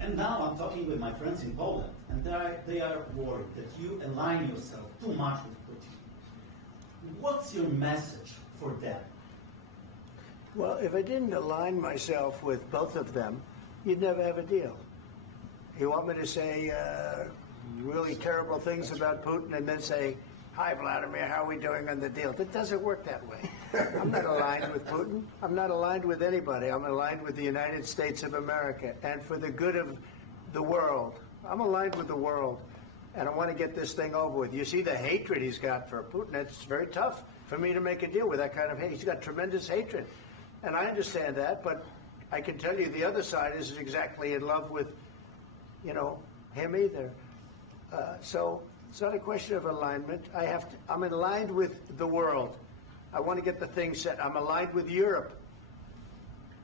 And now I'm talking with my friends in Poland, and they are worried that you align yourself too much with Putin. What's your message for them? Well, if I didn't align myself with both of them, you'd never have a deal. You want me to say really terrible things about Putin and then say, "Hi, Vladimir, how are we doing on the deal?" That doesn't work that way. I'm not aligned with Putin. I'm not aligned with anybody. I'm aligned with the United States of America. And for the good of the world, I'm aligned with the world. And I want to get this thing over with. You see the hatred he's got for Putin. It's very tough for me to make a deal with that kind of hate. He's got tremendous hatred. And I understand that, but I can tell you the other side isn't exactly in love with, him either. So it's not a question of alignment. I'm aligned with the world. I want to get the thing set. I'm aligned with Europe.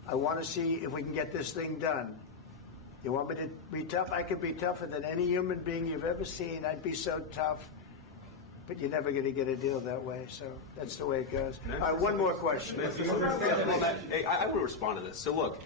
I want to see if we can get this thing done. You want me to be tough? I could be tougher than any human being you've ever seen. I'd be so tough. But you're never going to get a deal that way. So that's the way it goes. All right, one more question. I will respond to this. So look,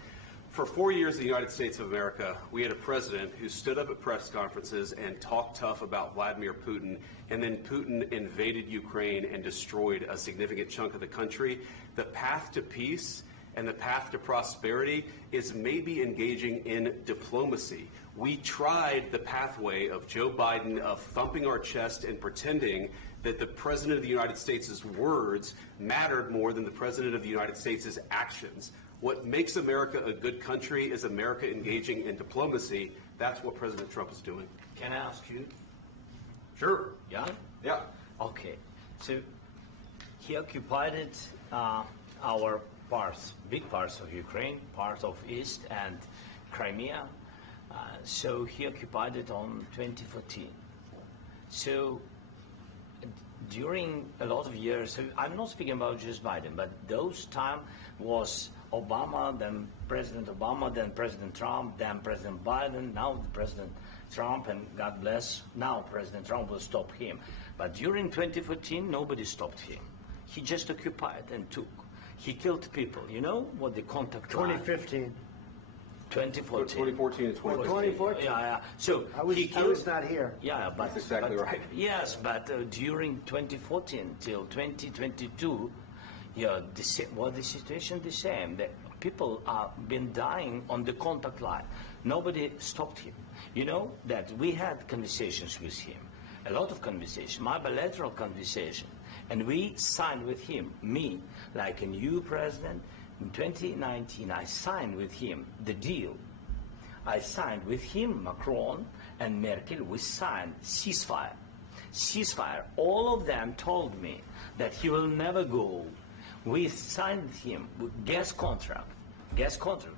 for 4 years in the United States of America, we had a president who stood up at press conferences and talked tough about Vladimir Putin, and then Putin invaded Ukraine and destroyed a significant chunk of the country. The path to peace and the path to prosperity is maybe engaging in diplomacy. We tried the pathway of Joe Biden of thumping our chest and pretending that the President of the United States' words mattered more than the President of the United States' actions. What makes America a good country is America engaging in diplomacy. That's what President Trump is doing. Can I ask you? Sure. Yeah? Yeah. Okay. So he occupied our parts, big parts of Ukraine, part of East and Crimea. So he occupied it on 2014. So during a lot of years, so I'm not speaking about just Biden, but those time was Obama, then President Obama, then President Trump, then President Biden, now President Trump, and God bless, now President Trump will stop him. But during 2014, nobody stopped him. He just occupied and took. He killed people. You know what the contact 2015. 2014. 2014 and 2015. 2014. Yeah. So I was not here. Yeah, but that's exactly right. Yes, but during 2014 till 2022, the situation the same. The people have been dying on the contact line. Nobody stopped him. You know that we had conversations with him, a lot of conversation, my bilateral conversation, and we signed with him, me, like a new president. In 2019, I signed with him the deal. I signed with him, Macron and Merkel, we signed ceasefire. Ceasefire. All of them told me that he will never go. We signed with him with gas contract. Gas contract.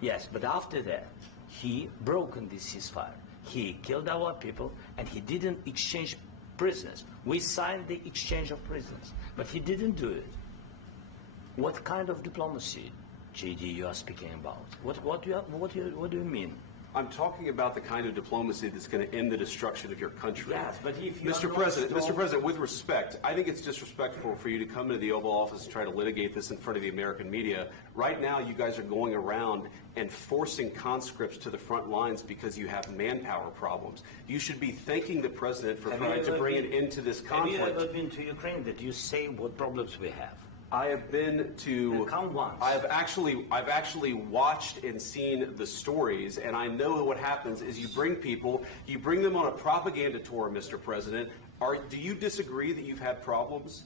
Yes, but after that, he broken this ceasefire. He killed our people and he didn't exchange prisoners. We signed the exchange of prisoners, but he didn't do it. What kind of diplomacy, JD, you are speaking about? What do you mean? I'm talking about the kind of diplomacy that's going to end the destruction of your country. Yes, but if you Mr. President, with respect, I think it's disrespectful for you to come into the Oval Office and try to litigate this in front of the American media. Right now, you guys are going around and forcing conscripts to the front lines because you have manpower problems. You should be thanking the President for trying to bring an end to this conflict. Have you ever been to Ukraine that you say what problems we have? I have been to. Come once. I've actually watched and seen the stories, and I know what happens is you bring them on a propaganda tour, Mr. President. Do you disagree that you've had problems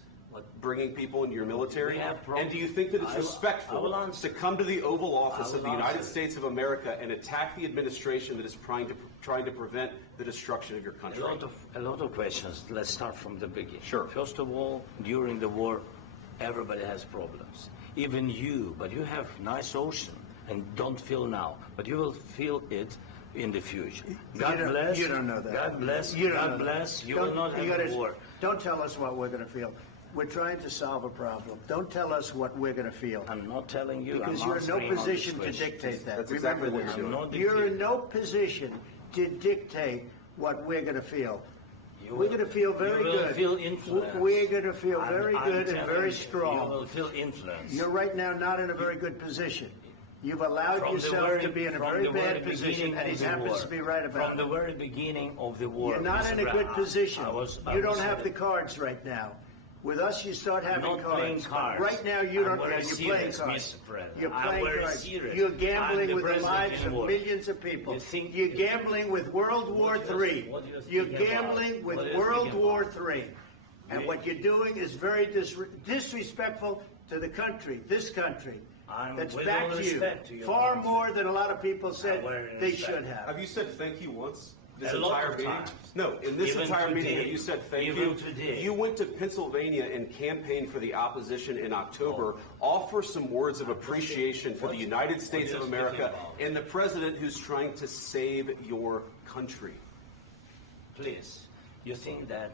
bringing people into your military? We have problems. And do you think that it's respectful to come to the Oval Office of the United States of America and attack the administration that is trying to prevent the destruction of your country? A lot of questions. Let's start from the beginning. Sure. First of all, during the war, everybody has problems. Even you, but you have nice ocean and don't feel now, but you will feel it in the future. God bless. You don't know that. God bless. God bless. You will not have war. Don't tell us what we're going to feel. We're trying to solve a problem. Don't tell us what we're going to feel. I'm not telling you. Because you're in no position to dictate that. That's exactly what you're doing. You're in no position to dictate what we're going to feel. We're going to feel very good. You will feel influence. We're going to feel very good and very strong. You will feel influence. You're right now not in a very good position. You've allowed From the yourself very- to be in a from very the very bad position, beginning and he of the happens war. to be right about From the it. very beginning of the war. You're not Mr. in a Brown, good position. I You was don't have in the cards right now. With us, you start having not playing cards. cards. Right now, you I'm don't. very You're playing serious, cards. Mr. President. You're I'm playing very cards. serious. You're I'm gambling the with the president lives in of war. millions of people. You think- You're gambling with World War What you're- III. what you're You're speaking about. gambling with What you're World speaking War about. III. And what you're doing is very disrespectful to the country, this country. I'm That's with back all to you. respect to your Far country. more than a lot of people said very they respect. should have. Have you said thank you once? This A lot entire of meeting? times. No, in this Even entire meeting, today. have you said thank Even you? today. You went to Pennsylvania and campaigned for the opposition in October. Offer some words of appreciation for the United States are of you America speaking about? and the president who's trying to save your country. Please, you think that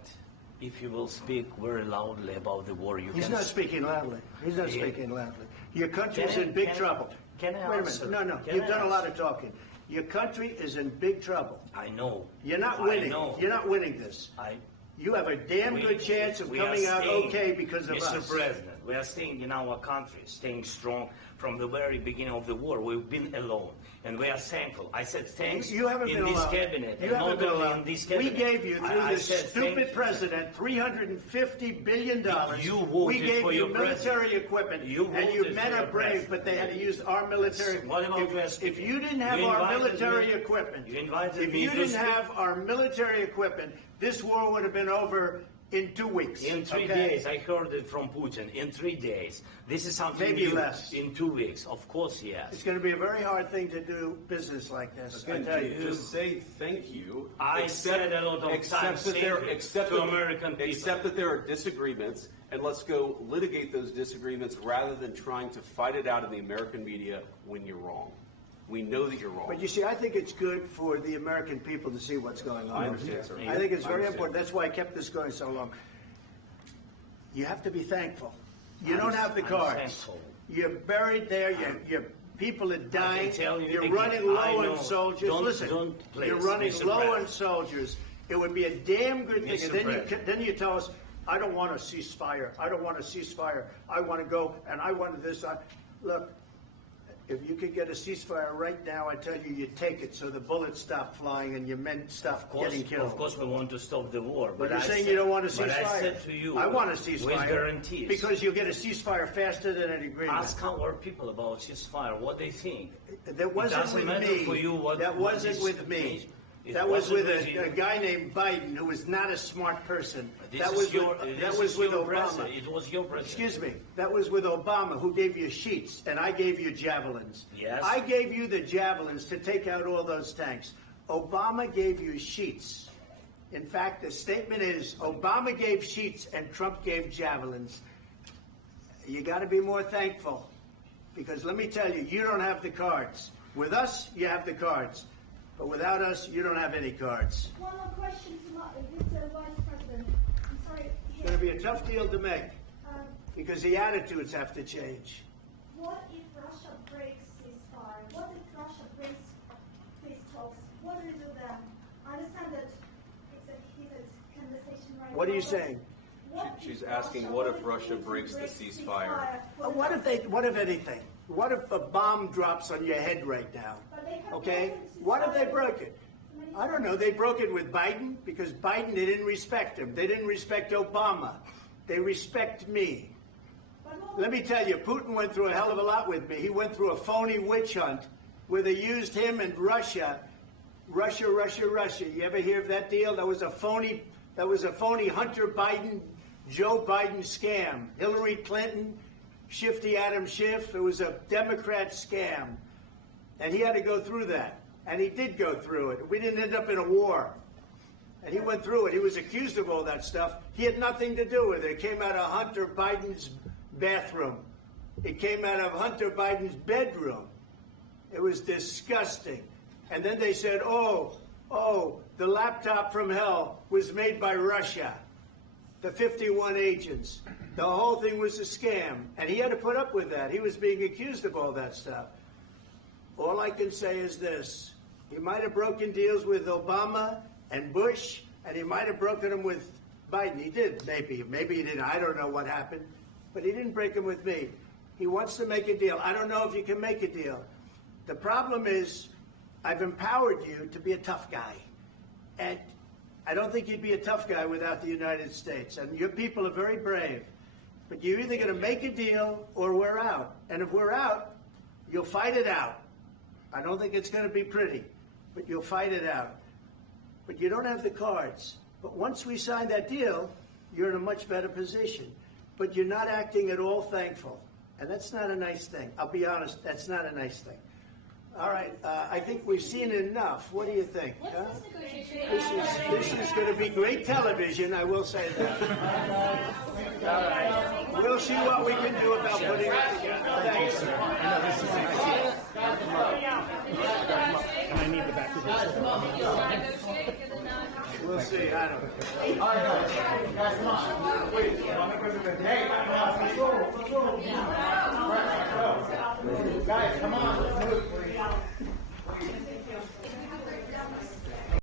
if you will speak very loudly about the war, you He's can... not speaking loudly. He's not Yeah. speaking loudly. Your country's Can I- in big can I- trouble. can I Wait a answer? minute. No. Can You've I done a lot answer? of talking. Your country is in big trouble. I know. You're not I winning. know. You're not winning this. You have a damn good chance of we are coming out staying- okay because of Mr. us. President, we are staying in our country, staying strong from the very beginning of the war. We've been alone, and we are thankful. I said thanks You haven't in been this allowed. cabinet, You and haven't not been only allowed. in this We cabinet. gave you, through I this said thank stupid you. president, $350 billion. You voted we gave for you your military president. equipment, You and you voted men for are your brave, president. but they had to use our military. What about if, West if you Virginia? didn't have You our invited military me- equipment, you invited if me you to didn't speak. have our military equipment, this war would have been over in 2 weeks. In 3 okay? days, I heard it from Putin. In 3 days, this is something Maybe new. less. In 2 weeks, of course, yes. It's going to be a very hard thing to do business like this. I Again, tell you. just say thank you. I said a lot of except times that there, thank you except to that- American people. Except that there are disagreements, and let's go litigate those disagreements rather than trying to fight it out in the American media when you're wrong. We know that you're wrong. But you see, I think it's good for the American people to see what's going on. I understand, sir. I think it's I very understand. important. That's why I kept this going so long. You have to be thankful. You don't have the I'm cards. thankful. You're buried there. Your people are dying. tell you You're again, running I low know. on soldiers. Don't- Listen, don't, please, you're running Mr. low President. on soldiers. It would be a damn good thing. Mr. And then President. then you tell us, I don't want a ceasefire. I don't want a ceasefire. I want to go and I want this. Look, if you could get a ceasefire right now, I tell you, you take it so the bullets stop flying and your men stop getting killed. Of course, we want to stop the war. But you're I saying said- you don't want a ceasefire. But I said to you, I want a ceasefire. with guarantees. Because you'll get a ceasefire faster than an agreement. Ask our people about ceasefire, what they think. That wasn't doesn't with matter me. for you what- that what wasn't is- with me. It That was wasn't with with you. a guy named Biden, who was not a smart person. This That is was your, with, this that was is with your Obama. president. It was your president. Excuse me. That was with Obama, who gave you sheets, and I gave you javelins. Yes. I gave you the javelins to take out all those tanks. Obama gave you sheets. In fact, the statement is Obama gave sheets and Trump gave javelins. You got to be more thankful, because let me tell you, you don't have the cards. With us, you have the cards. But without us, you don't have any cards. One more question to Mr. Vice President. I'm sorry. It's going to be a tough deal to make, Um, because the attitudes have to change. what if Russia breaks ceasefire? What if Russia breaks peace talks? What do we do then? I understand that it's a heated conversation right now. What are you but saying? what She's if asking, what if Russia Putin breaks the breaks ceasefire? What if anything? What if a bomb drops on your head right now? But they have Okay? broken the What if they ceasefire broke it? many I don't know. They broke it with Biden because Biden, they didn't respect him. They didn't respect Obama. They respect me. But what Let me tell you, Putin went through a hell of a lot with me. He went through a phony witch hunt where they used him and Russia. Russia. You ever hear of that deal? That was a phony Hunter Biden, Joe Biden scam. Hillary Clinton, Shifty Adam Schiff. It was a Democrat scam. And he had to go through that. And he did go through it. We didn't end up in a war. And he went through it. He was accused of all that stuff. He had nothing to do with it. It came out of Hunter Biden's bathroom. It came out of Hunter Biden's bedroom. It was disgusting. And then they said, oh, the laptop from hell was made by Russia. The 51 agents. The whole thing was a scam. And he had to put up with that. He was being accused of all that stuff. All I can say is this. He might have broken deals with Obama and Bush, and he might have broken them with Biden. He did, maybe. Maybe he didn't. I don't know what happened. But he didn't break them with me. He wants to make a deal. I don't know if you can make a deal. The problem is I've empowered you to be a tough guy. And I don't think you'd be a tough guy without the United States. And your people are very brave. But you're either going to make a deal or we're out. And if we're out, you'll fight it out. I don't think it's going to be pretty, but you'll fight it out. But you don't have the cards. But once we sign that deal, you're in a much better position. But you're not acting at all thankful. And that's not a nice thing. I'll be honest, that's not a nice thing. All right, I think we've seen enough. What do you think? Huh? This is going to be great television, I will say that. All right. We'll see what we can do about putting it together. Thanks. And I need the back of this. We'll see. I don't know. All right, guys, come on. Wait, hey, let's go. Guys, come on. Let's move.